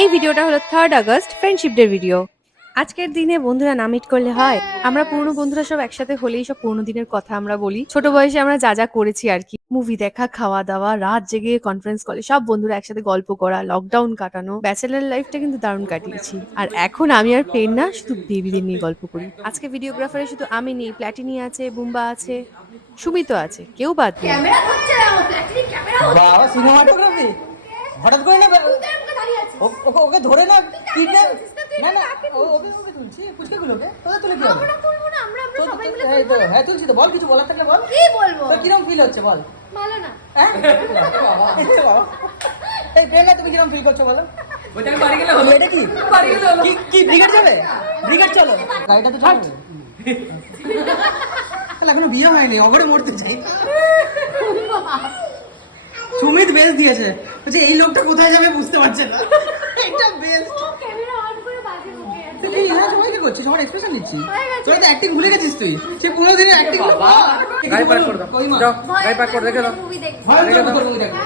এই ভিডিওটা হলো 3rd August friendship day video. আজকের দিনে বন্ধুরা না মিট করলে হয়? আমরা পুরনো বন্ধুরা সব একসাথে হলেই সব পুরনো দিনের কথা আমরা বলি। ছোট বয়সে আমরা যা যা করেছি আর কি, মুভি দেখা, খাওয়া দাওয়া, রাত জেগে কনফারেন্স কলে সব বন্ধুরা একসাথে গল্প করা, লকডাউন কাটানো, ব্যাচেলার লাইফটা কিন্তু দারুণ কাটিয়েছি। আর এখন আমি আর পেন না, শুধু বেবিদের নিয়ে গল্প করি। আজকে ভিডিওগ্রাফারে শুধু আমি নেই, প্ল্যাটিনি আছে, বুম্বা আছে, সুমিত আছে, কেউ বাদ নেই। ক্যামেরা ধরছে না আমাকে অ্যাকচুয়ালি ক্যামেরা বাবা সিনেমাটোগ্রাফি হঠাৎ করে না আমাকে দাঁড়িয়ে আছে ওকে ওকে ধরে না কিডন্যাপ না না ওকে ওকে তুলছি পুচকেগুলোকে তোদের তুলে কি হবে আমরা তুলবো না আমরা সবাই মিলে এই তো হ্যাঁ তুলছি তো বল কিছু বলার থাকলে বল কি বলবো তোর কিরকম ফিল হচ্ছে বল ভালো না হ্যাঁ বাবা এই প্রেরণা তুমি কিরকম ফিল করছো বলো ওইটা আমি বাড়ি গেলে হলো। এটা কি বাড়ি গেলে হলো। কি ব্রিগেড যাবে ব্রিগেড চলো গাড়িটা তো ছাড় তাহলে এখনো বিয়ে হয়নি অগরে মরতে চাই সুমিত বেস্ট দিয়েছে বলছে এই লোকটা কোথায় যাবে বুঝতে পারছে না এটা বেস্ট ও ক্যামেরা অন করে বাজে বকে আছে তুই হ্যাঁ সবাইকে করছিস সবার এক্সপ্রেশন দিচ্ছি তোরা তো অ্যাক্টিং ভুলে গেছিস তুই সে পুরো দিনে অ্যাক্টিং গাড়ি পার্ক করে দাও যাও গাড়ি পার্ক করে রেখে দাও মুভি দেখবো ভয়ঙ্কর ভূতের মুভি দেখো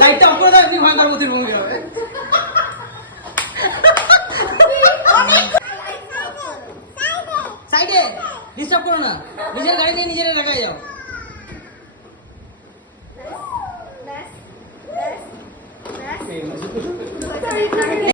লাইটটা অফ করে দাও এমনি ভয়ঙ্কর ভূতের মুভি হবে সাইডে ডিস্টার্ব করো না নিজের গাড়ি নিয়ে নিজের এলাকায় যাও ব্যাস ব্যাস ব্যাস